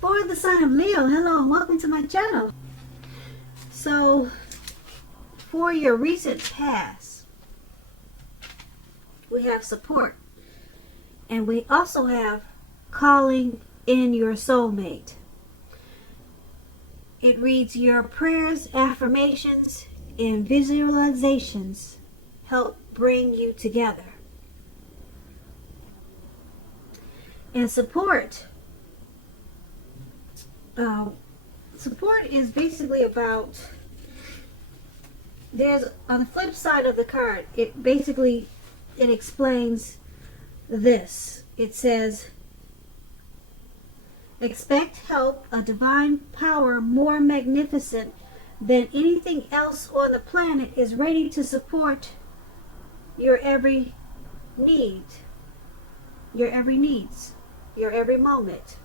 For the sign of Leo, hello and welcome to my channel. So, for your recent past, we have support. And we also have calling in your soulmate. It reads, your prayers, affirmations, and visualizations help bring you together. And support. Support is basically about, there's on the flip side of the card, it explains this. It says, expect help, a divine power more magnificent than anything else on the planet is ready to support your every need, your every needs, your every moment,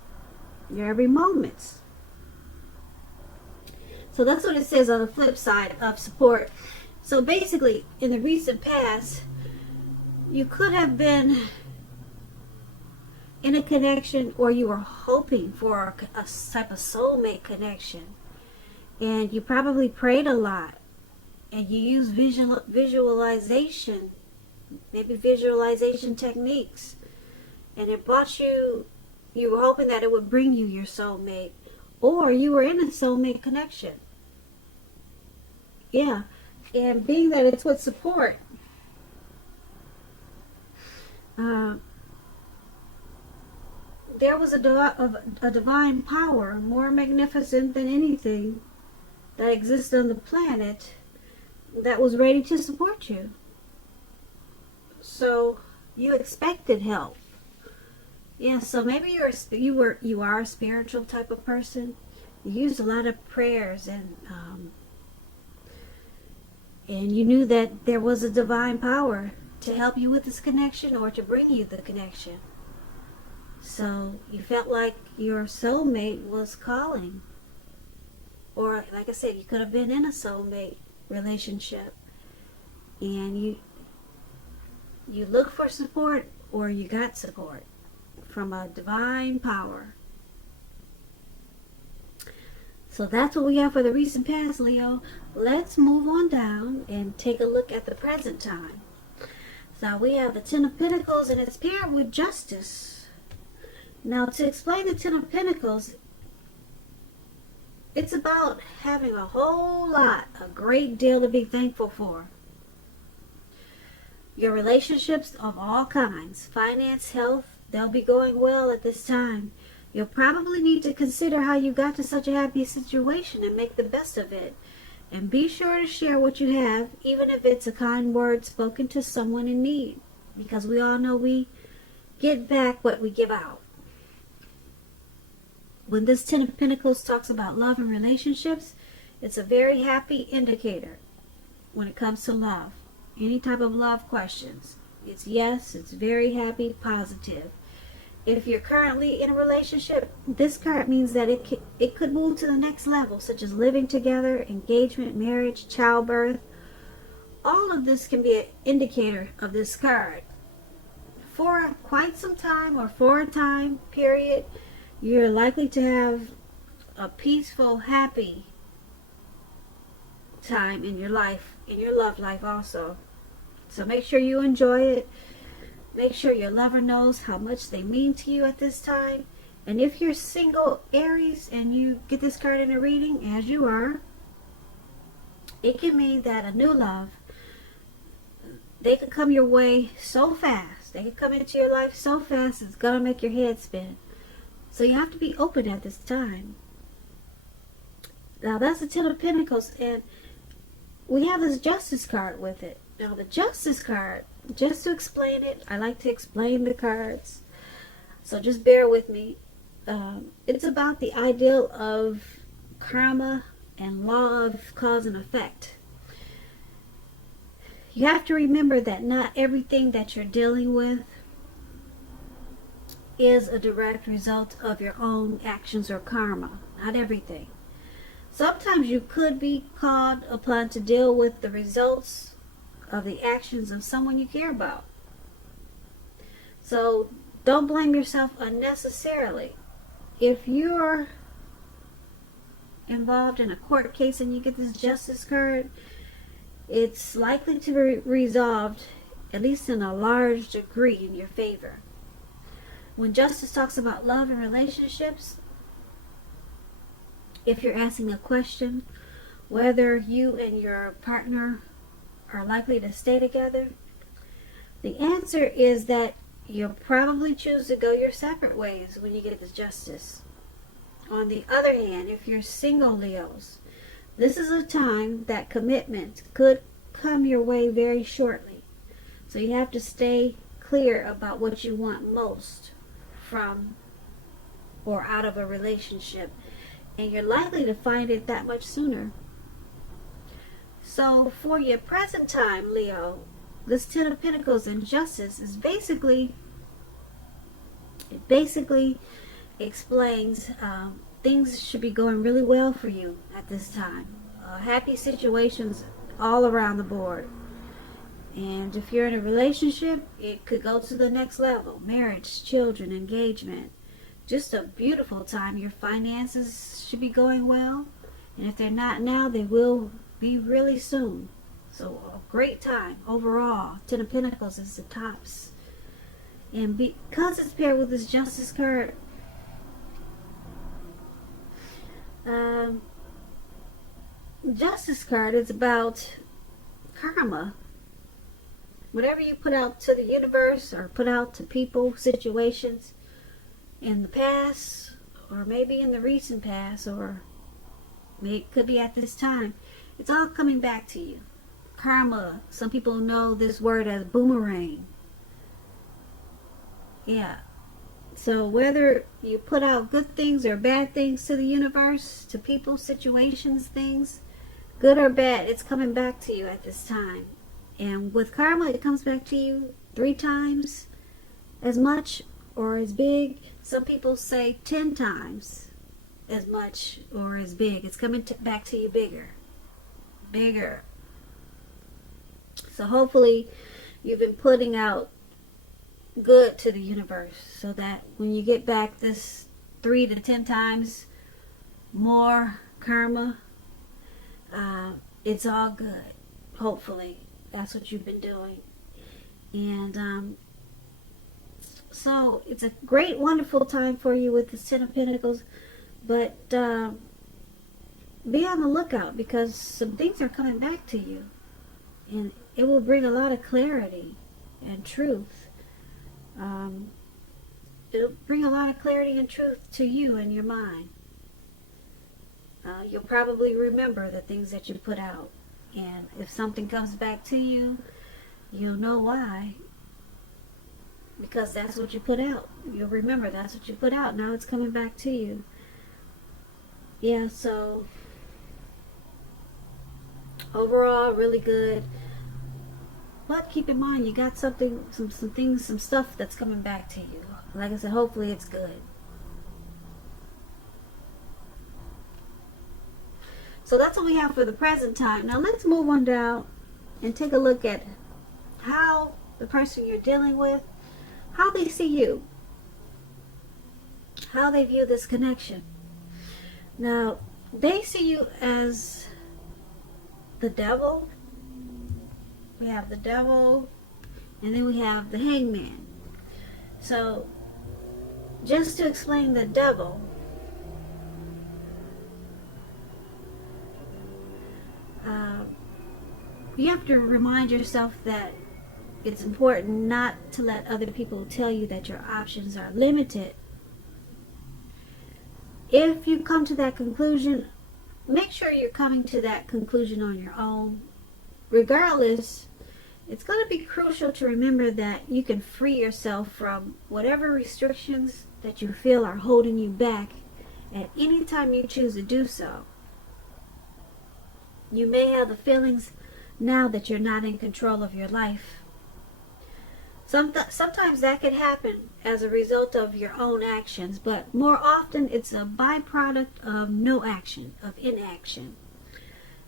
your every moments. So that's what it says on the flip side of support. So basically, in the recent past, you could have been in a connection, or you were hoping for a type of soulmate connection, and you probably prayed a lot, and you used visualization, maybe visualization techniques, and it brought you, you were hoping that it would bring you your soulmate, or you were in a soulmate connection. Yeah, and being that it's with support, there was a divine power more magnificent than anything that exists on the planet that was ready to support you. So you expected help. Yeah, so maybe you are a spiritual type of person. You used a lot of prayers, and you knew that there was a divine power to help you with this connection, or to bring you the connection. So you felt like your soulmate was calling. Or, like I said, you could have been in a soulmate relationship, and you look for support, or you got support from a divine power. So that's what we have for the recent past, Leo. Let's move on down and take a look at the present time. So we have the Ten of Pentacles, and it's paired with Justice. Now, to explain the Ten of Pentacles, it's about having a whole lot, a great deal to be thankful for. Your relationships of all kinds, finance, health, they'll be going well at this time. You'll probably need to consider how you got to such a happy situation and make the best of it. And be sure to share what you have, even if it's a kind word spoken to someone in need. Because we all know we get back what we give out. When this Ten of Pentacles talks about love and relationships, it's a very happy indicator when it comes to love. Any type of love questions, it's yes, it's very happy, positive. If you're currently in a relationship, this card means that it could move to the next level, such as living together, engagement, marriage, childbirth. All of this can be an indicator of this card. For quite some time, or for a time period, you're likely to have a peaceful, happy time in your life, in your love life also. So make sure you enjoy it. Make sure your lover knows how much they mean to you at this time. And if you're single, Aries, and you get this card in a reading, as you are, it can mean that a new love, they could come your way so fast. They could come into your life so fast, it's going to make your head spin. So you have to be open at this time. Now that's the Ten of Pentacles, and we have this Justice card with it. Now the Justice card, just to explain it, I like to explain the cards, so just bear with me. It's about the ideal of karma and law of cause and effect. You have to remember that not everything that you're dealing with is a direct result of your own actions or karma. Not everything. Sometimes you could be called upon to deal with the results of the actions of someone you care about. So don't blame yourself unnecessarily. if you're involved in a court case and you get this justice card, it's likely to be resolved, at least in a large degree, in your favor. When justice talks about love and relationships, if you're asking a question whether you and your partner are likely to stay together, the answer is that you'll probably choose to go your separate ways when you get this justice. On the other hand, if you're single, Leos, this is a time that commitment could come your way very shortly. So you have to stay clear about what you want most from or out of a relationship. And you're likely to find it that much sooner. So for your present time, Leo, this Ten of Pentacles and Justice is basically explains things should be going really well for you at this time. Happy situations all around the board. And if you're in a relationship, it could go to the next level. Marriage, children, engagement. Just a beautiful time. Your finances should be going well. And if they're not now, they will be really soon. So a great time overall. Ten of Pentacles is the tops. And because it's paired with this Justice card, Justice card is about karma. Whatever you put out to the universe or put out to people, situations in the past, or maybe in the recent past, or it could be at this time, it's all coming back to you. Karma, some people know this word as boomerang. Yeah. So whether you put out good things or bad things to the universe, to people, situations, things, good or bad, it's coming back to you at this time. And with karma, it comes back to you 3 times as much or as big. Some people say 10 times as much or as big. It's coming back to you bigger. Bigger. So hopefully you've been putting out good to the universe so that when you get back this 3 to 10 times more karma, it's all good. Hopefully that's what you've been doing. And so it's a great, wonderful time for you with the Ten of Pentacles. But be on the lookout, because some things are coming back to you. And it will bring a lot of clarity and truth. It'll bring a lot of clarity and truth to you and your mind. You'll probably remember the things that you put out. And if something comes back to you, you'll know why. Because that's what you put out. You'll remember that's what you put out. Now it's coming back to you. Yeah, so overall, really good. But keep in mind, you got something, some things, some stuff that's coming back to you. Like I said, hopefully it's good. So that's what we have for the present time. Now let's move on down and take a look at how the person you're dealing with, how they see you, how they view this connection. Now, they see you as the devil. We have the devil, and then we have the hangman. So, just to explain the devil, you have to remind yourself that it's important not to let other people tell you that your options are limited. If you come to that conclusion, make sure you're coming to that conclusion on your own. Regardless, it's going to be crucial to remember that you can free yourself from whatever restrictions that you feel are holding you back at any time you choose to do so. You may have the feelings now that you're not in control of your life. Sometimes that could happen as a result of your own actions, but more often it's a byproduct of no action, of inaction.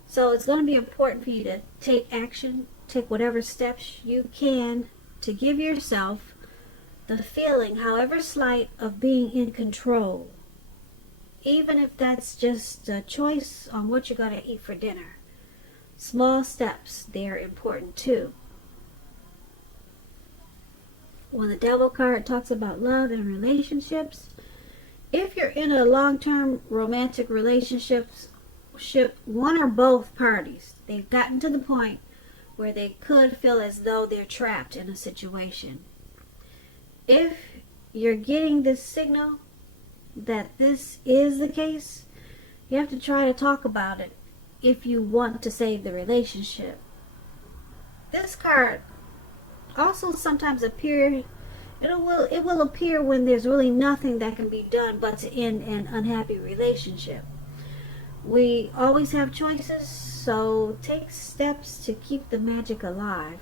So it's going to be important for you to take action, take whatever steps you can to give yourself the feeling, however slight, of being in control. even if that's just a choice on what you're going to eat for dinner. Small steps, they're important too. When the Devil card talks about love and relationships, if you're in a long-term romantic relationship, one or both parties, they've gotten to the point where they could feel as though they're trapped in a situation. If you're getting this signal that this is the case, you have to try to talk about it if you want to save the relationship. This card also sometimes appear, it will appear when there's really nothing that can be done but to end an unhappy relationship. We always have choices, so take steps to keep the magic alive.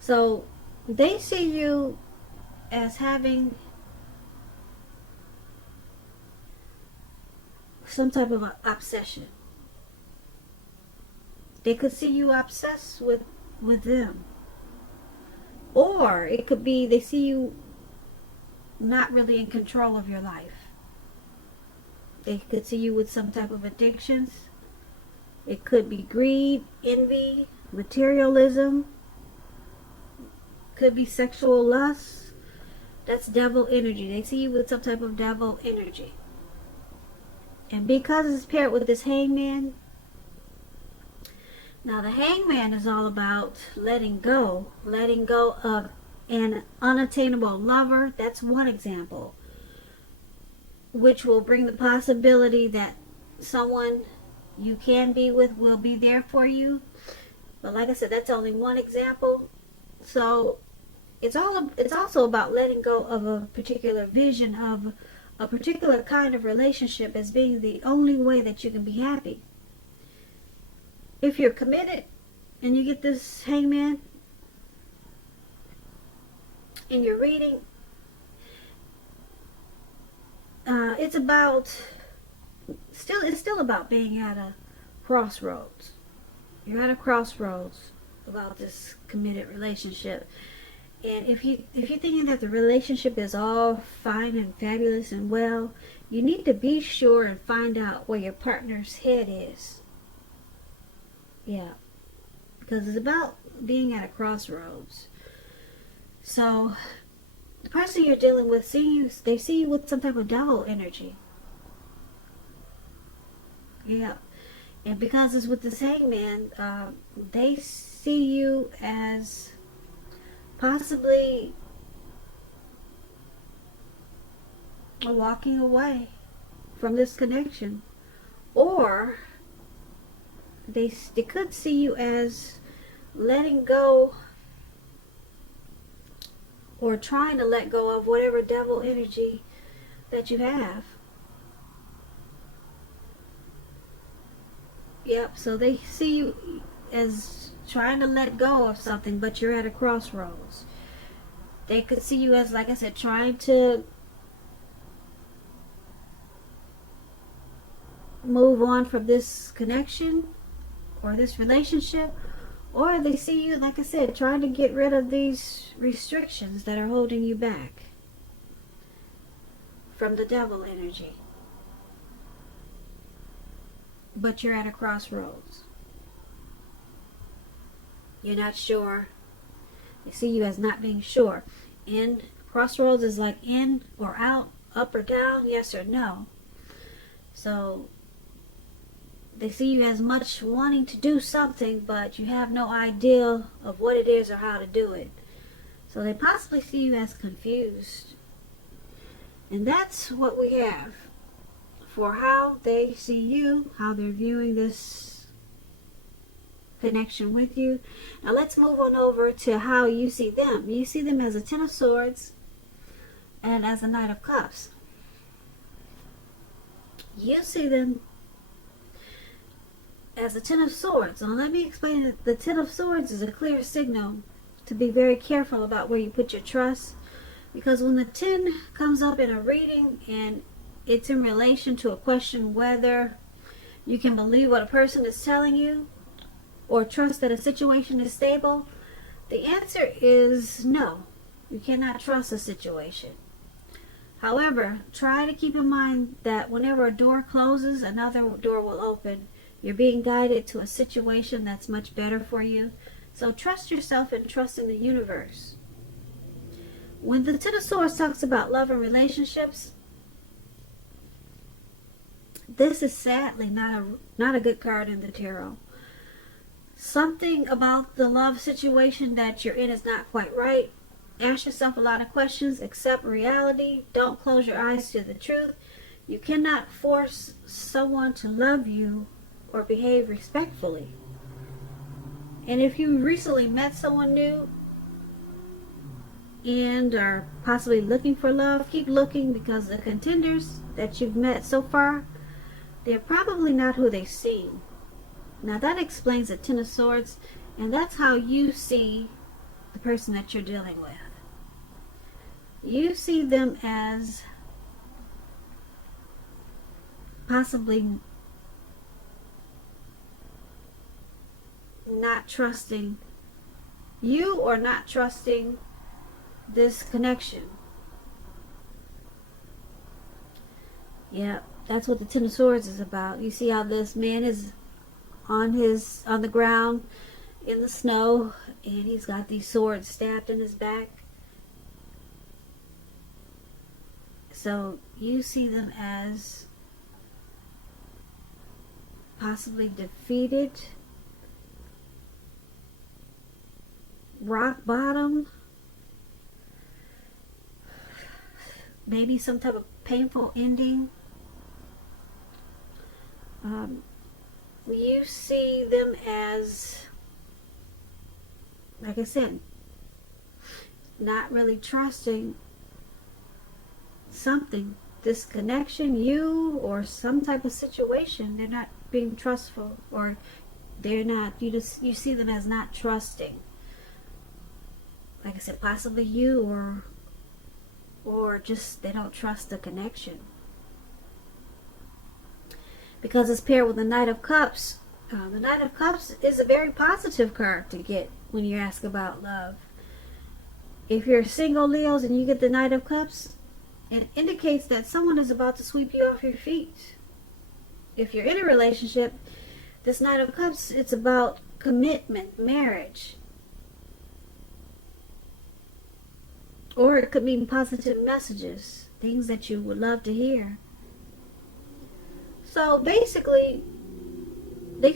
So they see you as having some type of obsession. They could see you obsessed with them. Or it could be they see you not really in control of your life. They could see you with some type of addictions. It could be greed, envy, materialism. Could be sexual lust. That's devil energy. They see you with some type of devil energy. And because it's paired with this hangman, now the hangman is all about letting go of an unattainable lover. That's one example, which will bring the possibility that someone you can be with will be there for you. But like I said, that's only one example. So it's also about letting go of a particular vision of a particular kind of relationship as being the only way that you can be happy. If you're committed and you get this hangman in your reading, it's still about being at a crossroads. You're at a crossroads about this committed relationship. And if you're thinking that the relationship is all fine and fabulous and well, you need to be sure and find out where your partner's head is. Yeah, because it's about being at a crossroads. So the person you're dealing with, they see you with some type of devil energy. Yeah, and because it's with the hangman, they see you as possibly walking away from this connection, or they could see you as letting go or trying to let go of whatever devil energy that you have. Yep, so they see you as trying to let go of something, but you're at a crossroads. They could see you as, like I said, trying to move on from this connection or this relationship, or they see you, like I said, trying to get rid of these restrictions that are holding you back from the devil energy. But you're at a crossroads. You're not sure. They see you as not being sure. And crossroads is like in or out, up or down, yes or no. So they see you as much wanting to do something, but you have no idea of what it is or how to do it. So they possibly see you as confused. And that's what we have for how they see you, how they're viewing this connection with you. Now let's move on over to how you see them. You see them as a Ten of Swords and as a Knight of Cups. You see them as a Ten of Swords. Now let me explain that the Ten of Swords is a clear signal to be very careful about where you put your trust, because when the 10 comes up in a reading and it's in relation to a question whether you can believe what a person is telling you or trust that a situation is stable, the answer is no. You cannot trust a situation. However, try to keep in mind that whenever a door closes, another door will open. You're being guided to a situation that's much better for you. So trust yourself and trust in the universe. When the Ten of Swords talks about love and relationships, this is sadly not a good card in the tarot. Something about the love situation that you're in is not quite right. Ask yourself a lot of questions. Accept reality. Don't close your eyes to the truth. You cannot force someone to love you or behave respectfully. And if you recently met someone new and are possibly looking for love, keep looking, because the contenders that you've met so far, they're probably not who they seem. Now that explains the Ten of Swords, and that's how you see the person that you're dealing with. You see them as possibly not trusting you or not trusting this connection. Yeah, that's what the Ten of Swords is about. You see how this man is on the ground in the snow, and he's got these swords stabbed in his back. So you see them as possibly defeated, rock bottom, maybe some type of painful ending. You see them as, like I said, not really trusting something, this connection, you or some type of situation. They're not being trustful, or they're not, you see them as not trusting. Like I said, possibly you, or just they don't trust the connection. Because it's paired with the Knight of Cups. The Knight of Cups is a very positive card to get when you ask about love. If you're single, Leos, and you get the Knight of Cups, it indicates that someone is about to sweep you off your feet. If you're in a relationship, this Knight of Cups, it's about commitment, marriage. Or it could mean positive messages, things that you would love to hear. So basically, you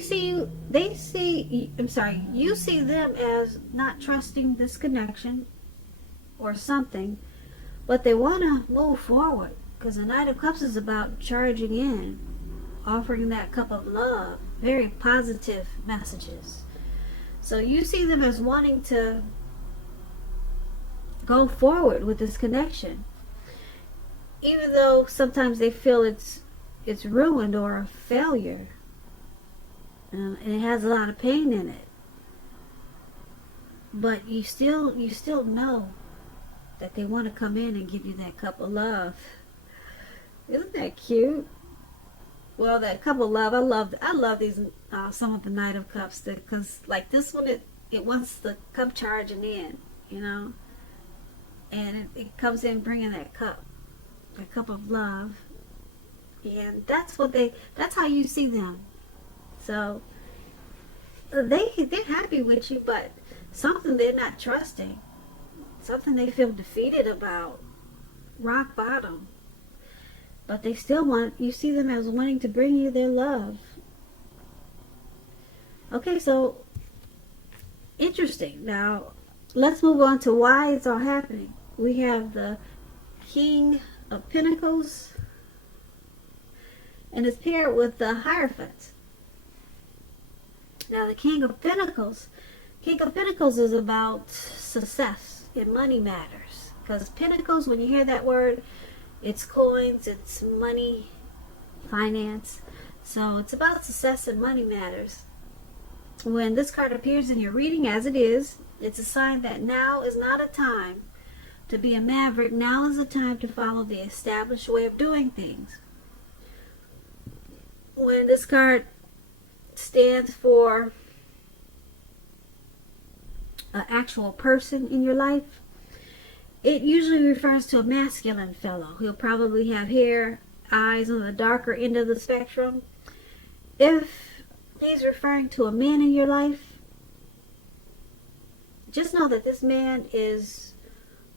see them as not trusting this connection or something, but they want to move forward, because the Knight of Cups is about charging in, offering that cup of love, very positive messages. So you see them as wanting to go forward with this connection, even though sometimes they feel it's ruined or a failure, and it has a lot of pain in it. But you still know that they want to come in and give you that cup of love. Isn't that cute? Well, that cup of love, I love these some of the Knight of Cups, because like this one, it wants the cup charging in, you know, and it comes in bringing that cup of love. And that's how you see them. So they're happy with you, but something they're not trusting, something they feel defeated about, rock bottom. But they still you see them as wanting to bring you their love. Okay, so interesting. Now let's move on to why it's all happening. We have the King of Pentacles, and it's paired with the Hierophant. Now the King of Pentacles is about success in money matters. Because Pentacles, when you hear that word, it's coins, it's money, finance. So it's about success in money matters. When this card appears in your reading, as it is, it's a sign that now is not a time to be a maverick. Now is the time to follow the established way of doing things. When this card stands for an actual person in your life, it usually refers to a masculine fellow. He'll probably have hair, eyes on the darker end of the spectrum. If he's referring to a man in your life, just know that this man is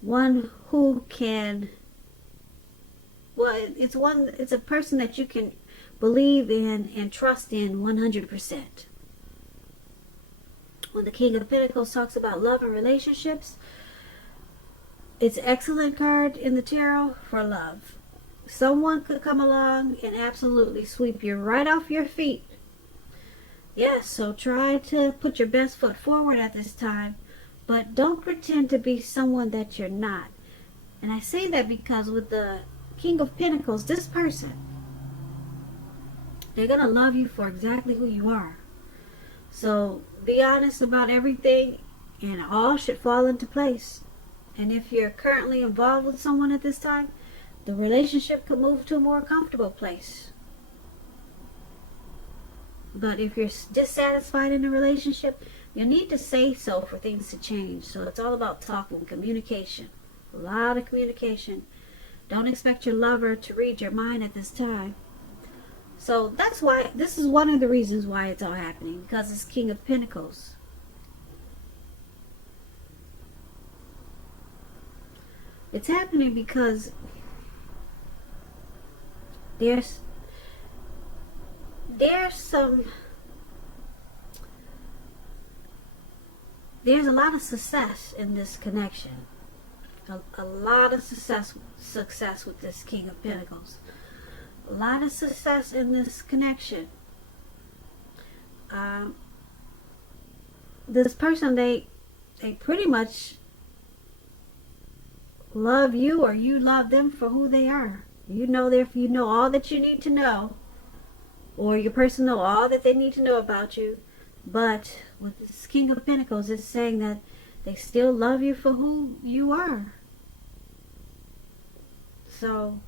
one who can, well, it's a person that you can believe in and trust in 100%. When the King of Pentacles talks about love and relationships, it's an excellent card in the tarot for love. Someone could come along and absolutely sweep you right off your feet. Yes, so try to put your best foot forward at this time, but don't pretend to be someone that you're not. And I say that because with the King of Pentacles, this person, they're going to love you for exactly who you are. So be honest about everything and all should fall into place. And if you're currently involved with someone at this time, the relationship could move to a more comfortable place. But if you're dissatisfied in a relationship, you need to say so for things to change. So it's all about talking, communication. A lot of communication. Don't expect your lover to read your mind at this time. So that's why, this is one of the reasons why it's all happening. Because it's King of Pentacles. It's happening because there's a lot of success in this connection. A lot of success with this King of Pentacles. A lot of success in this connection. This person, they pretty much love you, or you love them for who they are. You know all that you need to know, or your person know all that they need to know about you. But with this King of Pentacles, it's saying that they still love you for who you are. So,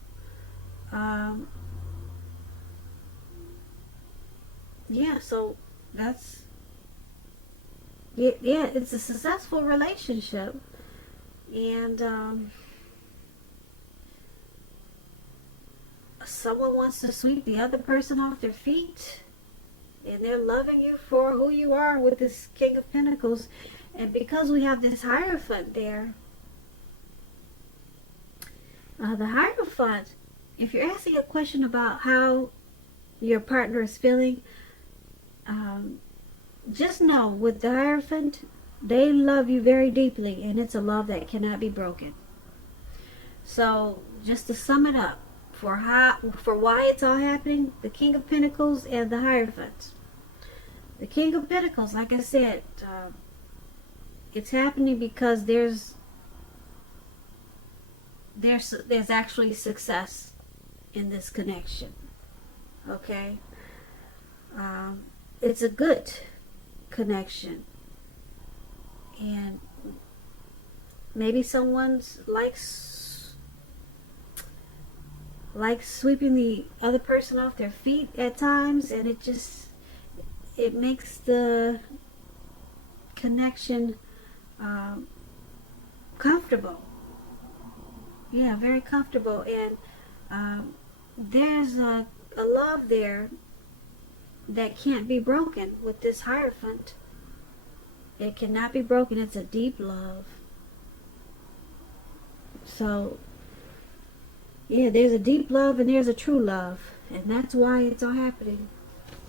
yeah, so that's, yeah, it's a successful relationship. And someone wants to sweep the other person off their feet, and they're loving you for who you are with this King of Pentacles. And because we have this Hierophant there, the Hierophant, if you're asking a question about how your partner is feeling, just know with the Hierophant, they love you very deeply, and it's a love that cannot be broken. So just to sum it up, for why it's all happening, the King of Pentacles and the Hierophant. The King of Pentacles, like I said, it's happening because there's actually success in this connection. Okay, it's a good connection, and maybe someone's like sweeping the other person off their feet at times, and it makes the connection comfortable. Yeah, very comfortable. And there's a love there that can't be broken with this Hierophant. It cannot be broken. It's a deep love. So yeah, there's a deep love and there's a true love, and that's why it's all happening.